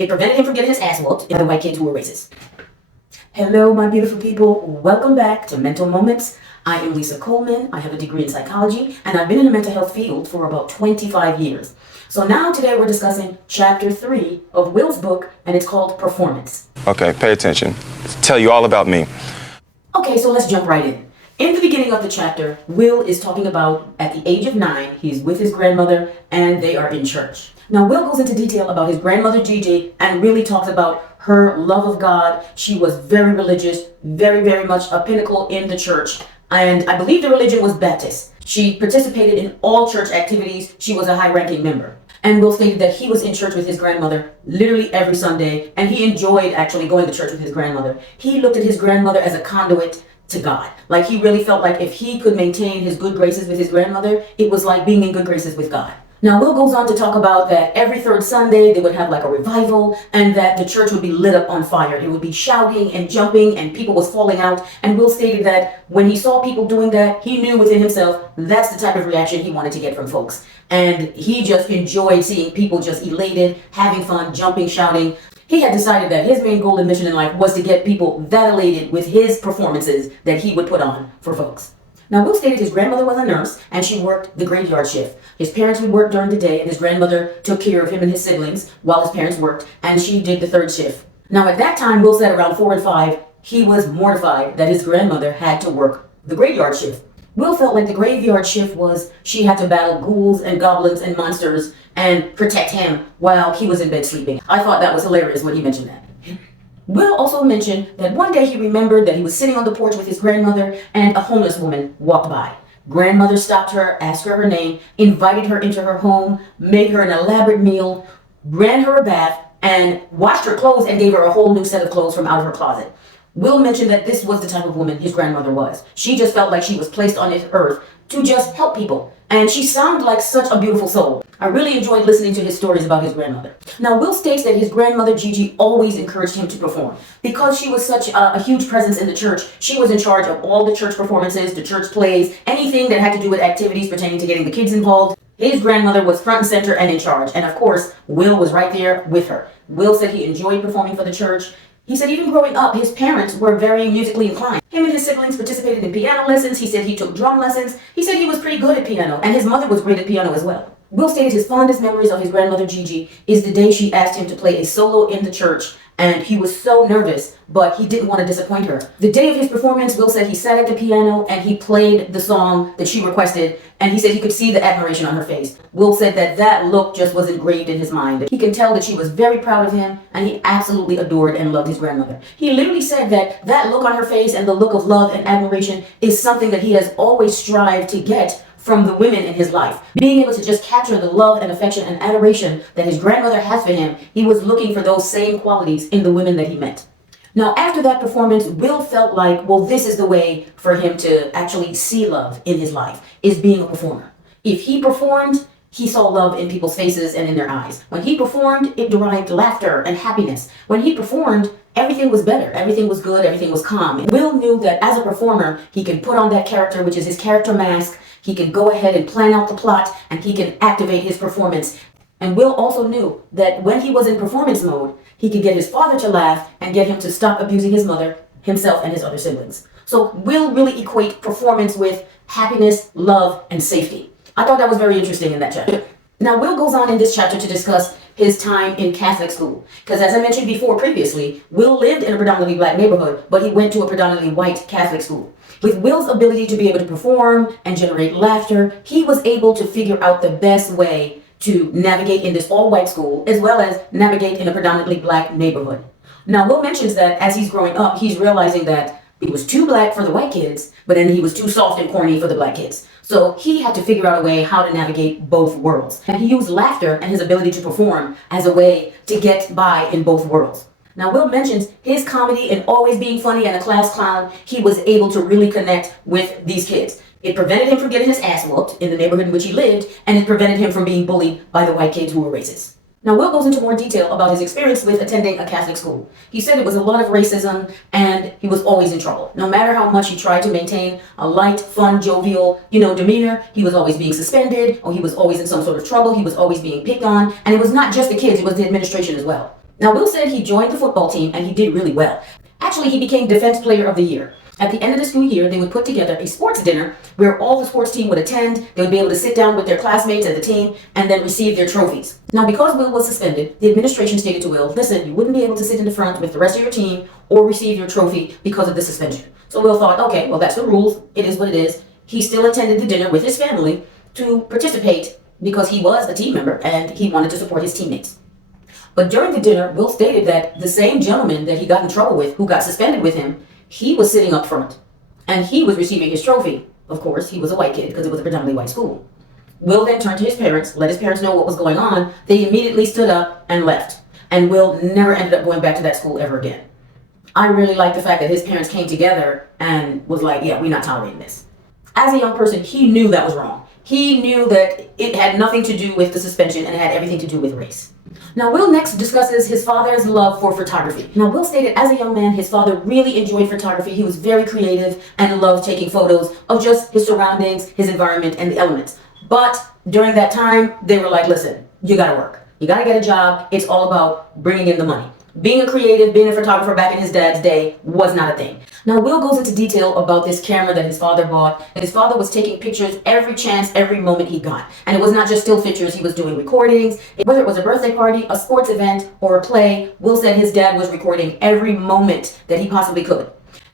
It prevented him from getting his ass whooped by the white kids who were racist. Hello, my beautiful people. Welcome back to Mental Moments. I am Lisa Coleman. I have a degree in psychology, and I've been in the mental health field for about 25 years. So now today we're discussing chapter 3 of Will's book, and it's called Performance. Okay, pay attention. Tell you all about me. Okay, so let's jump right in. In the beginning of the chapter, Will is talking about at the age of 9, he's with his grandmother and they are in church. Now, Will goes into detail about his grandmother Gigi and really talks about her love of God. She was very religious, very much a pinnacle in the church. And I believe the religion was Baptist. She participated in all church activities. She was a high-ranking member. And Will stated that he was in church with his grandmother literally every Sunday, and he enjoyed actually going to church with his grandmother. He looked at his grandmother as a conduit to God. Like he really felt like if he could maintain his good graces with his grandmother, it was like being in good graces with God. Now, Will goes on to talk about that every third Sunday they would have like a revival and that the church would be lit up on fire. It would be shouting and jumping and people was falling out. And Will stated that when he saw people doing that, he knew within himself that's the type of reaction he wanted to get from folks. And he just enjoyed seeing people just elated, having fun, jumping, shouting. He had decided that his main goal and mission in life was to get people that elated with his performances that he would put on for folks. Now, Will stated his grandmother was a nurse and she worked the graveyard shift. His parents would work during the day and his grandmother took care of him and his siblings while his parents worked, and she did the third shift. Now, at that time, Will said around 4 and 5, he was mortified that his grandmother had to work the graveyard shift. Will felt like the graveyard shift was she had to battle ghouls and goblins and monsters and protect him while he was in bed sleeping. I thought that was hilarious when he mentioned that. Will also mentioned that one day he remembered that he was sitting on the porch with his grandmother and a homeless woman walked by. Grandmother stopped her, asked her name, invited her into her home, made her an elaborate meal, ran her a bath, and washed her clothes and gave her a whole new set of clothes from out of her closet. Will mentioned that this was the type of woman his grandmother was. She just felt like she was placed on this earth to just help people. And she sounded like such a beautiful soul. I really enjoyed listening to his stories about his grandmother. Now, Will states that his grandmother Gigi always encouraged him to perform. Because she was such a huge presence in the church, she was in charge of all the church performances, the church plays, anything that had to do with activities pertaining to getting the kids involved. His grandmother was front and center and in charge. And of course, Will was right there with her. Will said he enjoyed performing for the church. He said even growing up, his parents were very musically inclined. Him and his siblings participated in piano lessons. He said he took drum lessons. He said he was pretty good at piano, and his mother was great at piano as well. Will stated his fondest memories of his grandmother Gigi is the day she asked him to play a solo in the church, and he was so nervous, but he didn't want to disappoint her. The day of his performance, Will said he sat at the piano and he played the song that she requested, and he said he could see the admiration on her face. Will said that that look just was engraved in his mind. He can tell that she was very proud of him, and he absolutely adored and loved his grandmother. He literally said that that look on her face and the look of love and admiration is something that he has always strived to get from the women in his life. Being able to just capture the love and affection and adoration that his grandmother has for him, he was looking for those same qualities in the women that he met. Now, after that performance, Will felt like, well, this is the way for him to actually see love in his life, is being a performer. If he performed, he saw love in people's faces and in their eyes. When he performed, it derived laughter and happiness. When he performed, everything was better. Everything was good. Everything was calm. And Will knew that as a performer, he can put on that character, which is his character mask. He can go ahead and plan out the plot, and he can activate his performance. And Will also knew that when he was in performance mode, he could get his father to laugh and get him to stop abusing his mother, himself, and his other siblings. So Will really equate performance with happiness, love, and safety. I thought that was very interesting in that chapter. Now, Will goes on in this chapter to discuss his time in Catholic school. Because as I mentioned before previously, Will lived in a predominantly black neighborhood, but he went to a predominantly white Catholic school. With Will's ability to be able to perform and generate laughter, he was able to figure out the best way to navigate in this all-white school, as well as navigate in a predominantly black neighborhood. Now, Will mentions that as he's growing up, he's realizing that he was too black for the white kids, but then he was too soft and corny for the black kids. So he had to figure out a way how to navigate both worlds. And he used laughter and his ability to perform as a way to get by in both worlds. Now, Will mentions his comedy and always being funny and a class clown, he was able to really connect with these kids. It prevented him from getting his ass whooped in the neighborhood in which he lived, and it prevented him from being bullied by the white kids who were racist. Now, Will goes into more detail about his experience with attending a Catholic school. He said it was a lot of racism, and he was always in trouble. No matter how much he tried to maintain a light, fun, jovial, demeanor, he was always being suspended, or he was always in some sort of trouble. He was always being picked on, and it was not just the kids, it was the administration as well. Now, Will said he joined the football team and he did really well. Actually, he became Defense Player of the Year. At the end of the school year, they would put together a sports dinner where all the sports team would attend. They would be able to sit down with their classmates and the team and then receive their trophies. Now, because Will was suspended, the administration stated to Will, listen, you wouldn't be able to sit in the front with the rest of your team or receive your trophy because of the suspension. So Will thought, okay, well, that's the rules. It is what it is. He still attended the dinner with his family to participate because he was a team member and he wanted to support his teammates. But during the dinner, Will stated that the same gentleman that he got in trouble with, who got suspended with him, he was sitting up front and he was receiving his trophy. Of course, he was a white kid because it was a predominantly white school. Will then turned to his parents, let his parents know what was going on. They immediately stood up and left. And Will never ended up going back to that school ever again. I really like the fact that his parents came together and was like, yeah, we're not tolerating this. As a young person, he knew that was wrong. He knew that it had nothing to do with the suspension and it had everything to do with race. Now, Will next discusses his father's love for photography. Now, Will stated as a young man, his father really enjoyed photography. He was very creative and loved taking photos of just his surroundings, his environment, and the elements. But during that time, they were like, listen, you gotta work. You gotta get a job. It's all about bringing in the money. Being a creative, being a photographer back in his dad's day was not a thing. Now, Will goes into detail about this camera that his father bought. His father was taking pictures every chance, every moment he got. And it was not just still pictures, he was doing recordings. Whether it was a birthday party, a sports event, or a play, Will said his dad was recording every moment that he possibly could.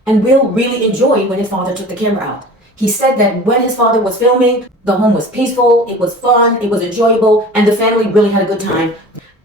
And Will really enjoyed when his father took the camera out. He said that when his father was filming, the home was peaceful, it was fun, it was enjoyable, and the family really had a good time.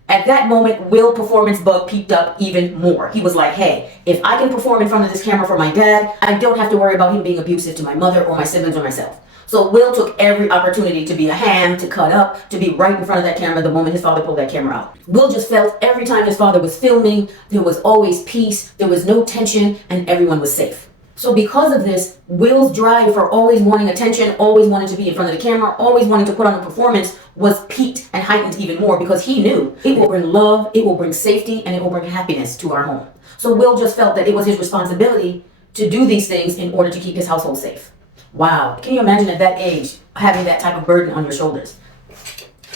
At that moment, Will's performance bug peaked up even more. He was like, hey, if I can perform in front of this camera for my dad, I don't have to worry about him being abusive to my mother or my siblings or myself. So Will took every opportunity to be a ham, to cut up, to be right in frfront of that camera the moment his father pulled that camera out. Will just felt every time his father was filming, there was always peace, there was no tension, and everyone was safe. So because of this, Will's drive for always wanting attention, always wanting to be in front of the camera, always wanting to put on a performance was piqued and heightened even more because he knew it will bring love, it will bring safety, and it will bring happiness to our home. So Will just felt that it was his responsibility to do these things in order to keep his household safe. Wow, can you imagine at that age having that type of burden on your shoulders?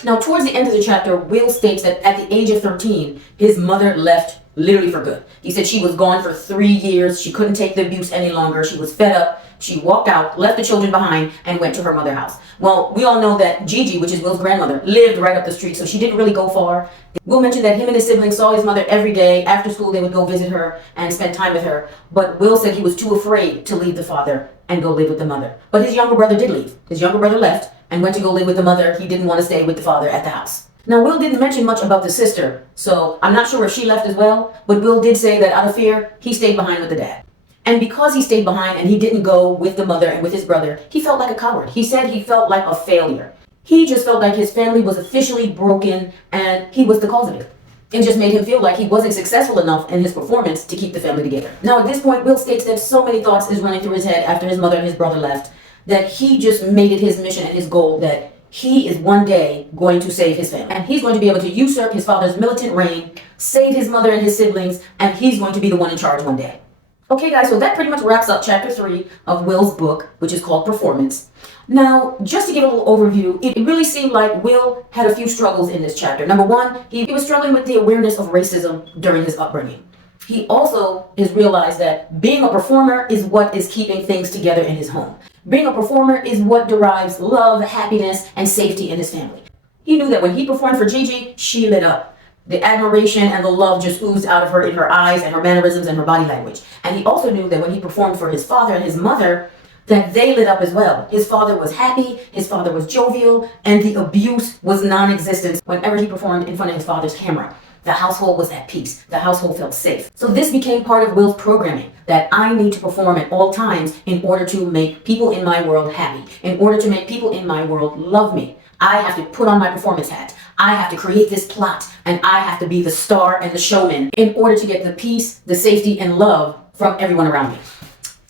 Now, towards the end of the chapter, Will states that at the age of 13, his mother left literally for good. He said she was gone for 3 years. She couldn't take the abuse any longer. She was fed up. She walked out, left the children behind, and went to her mother's house. Well, we all know that Gigi, which is Will's grandmother, lived right up the street, so she didn't really go far. Will mentioned that him and his siblings saw his mother every day. After school, they would go visit her and spend time with her. But Will said he was too afraid to leave the father and go live with the mother. But his younger brother did leave. His younger brother left and went to go live with the mother. He didn't want to stay with the father at the house. Now, Will didn't mention much about the sister, so I'm not sure if she left as well, but Will did say that out of fear, he stayed behind with the dad. And because he stayed behind and he didn't go with the mother and with his brother, he felt like a coward. He said he felt like a failure. He just felt like his family was officially broken and he was the cause of it. It just made him feel like he wasn't successful enough in his performance to keep the family together. Now, at this point, Will states that so many thoughts is running through his head after his mother and his brother left that he just made it his mission and his goal that he is one day going to save his family. And he's going to be able to usurp his father's militant reign, save his mother and his siblings, and he's going to be the one in charge one day. Okay, guys, so that pretty much wraps up chapter 3 of Will's book, which is called Performance. Now, just to give a little overview, it really seemed like Will had a few struggles in this chapter. Number one, he was struggling with the awareness of racism during his upbringing. He also has realized that being a performer is what is keeping things together in his home. Being a performer is what derives love, happiness, and safety in his family. He knew that when he performed for Gigi, she lit up. The admiration and the love just oozed out of her in her eyes and her mannerisms and her body language. And he also knew that when he performed for his father and his mother, that they lit up as well. His father was happy, his father was jovial, and the abuse was non-existent whenever he performed in front of his father's camera. The household was at peace. The household felt safe. So this became part of Will's programming, that I need to perform at all times in order to make people in my world happy, in order to make people in my world love me. I have to put on my performance hat. I have to create this plot, and I have to be the star and the showman in order to get the peace, the safety, and love from everyone around me.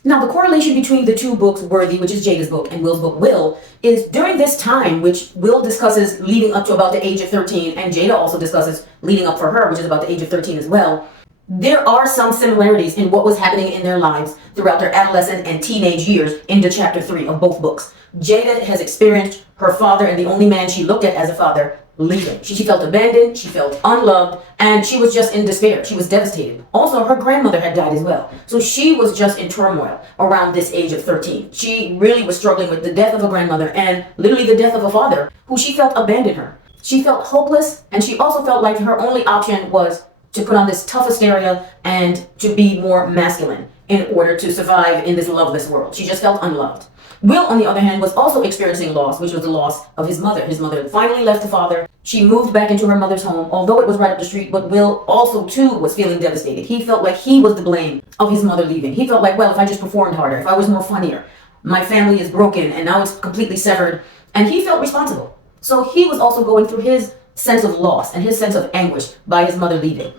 Now, the correlation between the two books, Worthy, which is Jada's book, and Will's book, Will, is during this time, which Will discusses leading up to about the age of 13, and Jada also discusses leading up for her, which is about the age of 13 as well. There are some similarities in what was happening in their lives throughout their adolescent and teenage years into chapter 3 of both books. Jada has experienced her father and the only man she looked at as a father leaving. She felt abandoned, she felt unloved, and she was just in despair. She was devastated. Also, her grandmother had died as well. So she was just in turmoil around this age of 13. She really was struggling with the death of a grandmother and literally the death of a father who she felt abandoned her. She felt hopeless, and she also felt like her only option was to put on this tough hysteria and to be more masculine in order to survive in this loveless world. She just felt unloved. Will, on the other hand, was also experiencing loss, which was the loss of his mother. His mother finally left the father. She moved back into her mother's home, although it was right up the street, but Will also, too, was feeling devastated. He felt like he was the blame of his mother leaving. He felt like, well, if I just performed harder, if I was more funnier, my family is broken and now it's completely severed. And he felt responsible. So he was also going through his sense of loss and his sense of anguish by his mother leaving.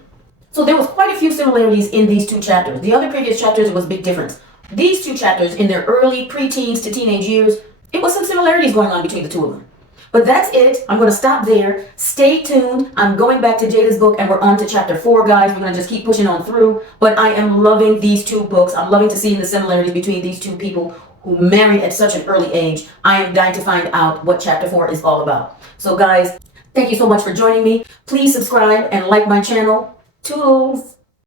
So there was quite a few similarities in these two chapters. The other previous chapters, it was a big difference. These two chapters, in their early pre-teens to teenage years, it was some similarities going on between the two of them. But that's it. I'm going to stop there. Stay tuned. I'm going back to Jada's book, and we're on to chapter 4, guys. We're going to just keep pushing on through. But I am loving these two books. I'm loving to see the similarities between these two people who married at such an early age. I am dying to find out what chapter 4 is all about. So, guys, thank you so much for joining me. Please subscribe and like my channel. Toodles!